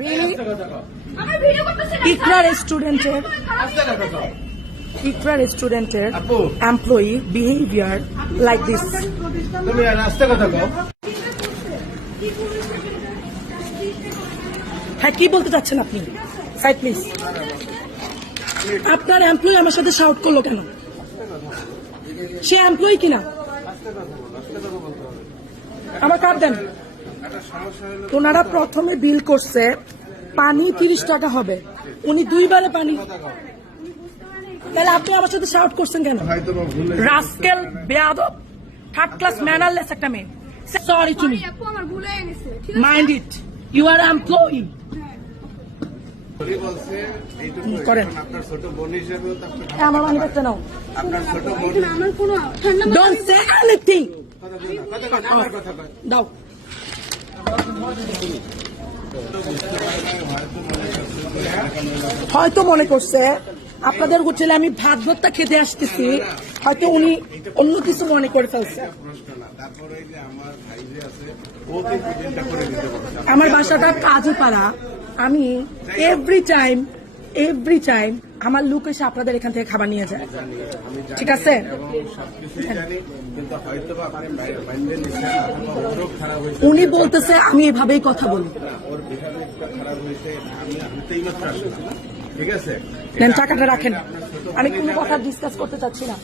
Really? ইকরা রেস্টুরেন্টের employee behaviour like this. তুমি রাস্তা কথা কও। হ্যাঁ, কি বলতে চাচ্ছেন আপনি? Side please. আপনার এমপ্লয়ি আমার সাথে শাউট করলো কেন? সে এমপ্লয়ি কিনা? আমার কার্ড দেন। ওনারা প্রথমে বিল করছে পানি 30 টাকা হবে, উনি 2 বারে পানি। তাহলে আপনি আমার সাথে শাউট করছেন কেন? রাস্কেল, বেয়াদব, থার্ড ক্লাস ম্যানারলেস একটা মেয়ে। Sorry to me, mind it, you are employee. করেন আমার মানি ব্যাগটা নাও। Don't say anything. দাও। হয়তো মনে করছে আপনাদের হোটেলে আমি ভাত ভর্তা খেতে আসতেছি, হয়তো উনি অন্য কিছু মনে করে ফেলছে। আমার বাসাটা কাজীপাড়া। আমি এভরি টাইম আমার লোক এসে আপনাদের এখান থেকে খাবার নিয়ে যায়, ঠিক আছে? উনি বলতেছে আমি এভাবেই কথা বলি। টাকাটা রাখেন, আমি কোনো কথা ডিসকাস করতে চাচ্ছি না।